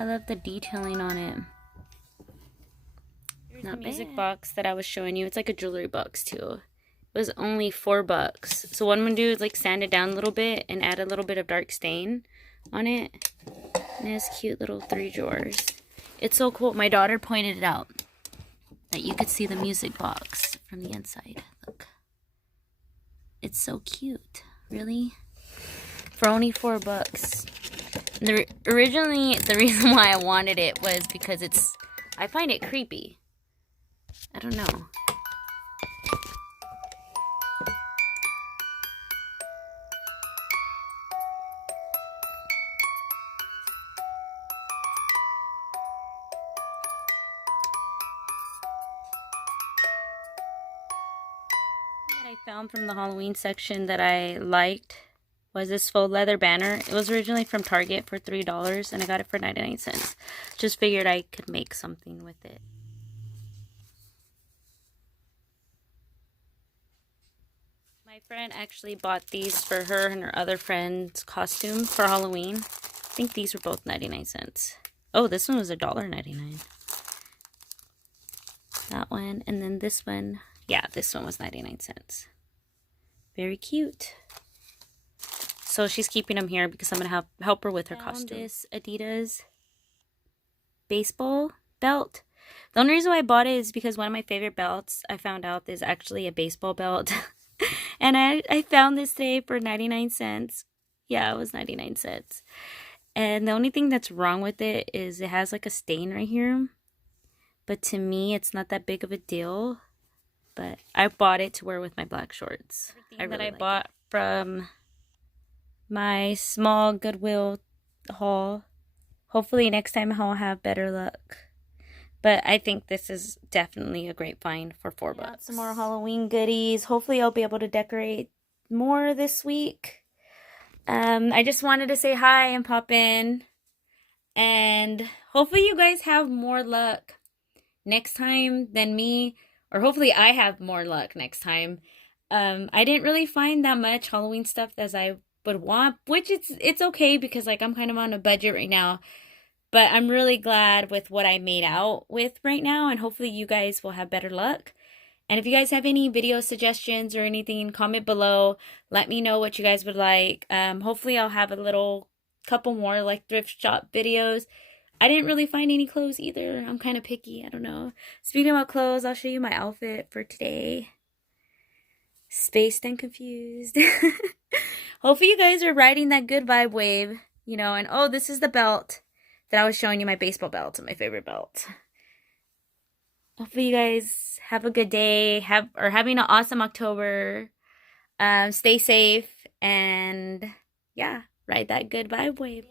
I love the detailing on it. Here's the music box that I was showing you. It's like a jewelry box too. It was only $4. So what I'm gonna do is like sand it down a little bit and add a little bit of dark stain on it. And it has cute little 3 drawers. It's so cool. My daughter pointed it out that you could see the music box from the inside. Look. It's so cute. Really? For only $4. Originally, the reason why I wanted it was because I find it creepy. I don't know. I found from the Halloween section that I liked was this faux leather banner. It was originally from Target for $3 and I got it for 99 cents. Just figured I could make something with it. My friend actually bought these for her and her other friend's costume for Halloween. I think these were both 99 cents. Oh, this one was $1.99. That one, and then this one. Yeah, this one was 99 cents. Very cute. So she's keeping them here because I'm going to help her with her costume. This Adidas baseball belt. The only reason why I bought it is because one of my favorite belts I found out is actually a baseball belt. And I found this today for 99 cents. Yeah, it was 99 cents. And the only thing that's wrong with it is it has like a stain right here. But to me, it's not that big of a deal. But I bought it to wear with my black shorts. Everything that I bought from my small Goodwill haul. Hopefully next time I'll have better luck. But I think this is definitely a great find for $4. Got some more Halloween goodies. Hopefully I'll be able to decorate more this week. I just wanted to say hi and pop in. And hopefully you guys have more luck next time than me. Or hopefully I have more luck next time. I didn't really find that much Halloween stuff as I would want, which it's okay because like I'm kind of on a budget right now. But I'm really glad with what I made out with right now, and hopefully you guys will have better luck. And if you guys have any video suggestions or anything, comment below. Let me know what you guys would like. Hopefully I'll have a couple more like thrift shop videos. I didn't really find any clothes either. I'm kind of picky. I don't know. Speaking about clothes, I'll show you my outfit for today. Spaced and confused. Hopefully you guys are riding that good vibe wave. You know, and oh, this is the belt that I was showing you, my baseball belt, my favorite belt. Hopefully you guys have a good day. Having an awesome October. Stay safe. And yeah, ride that good vibe wave.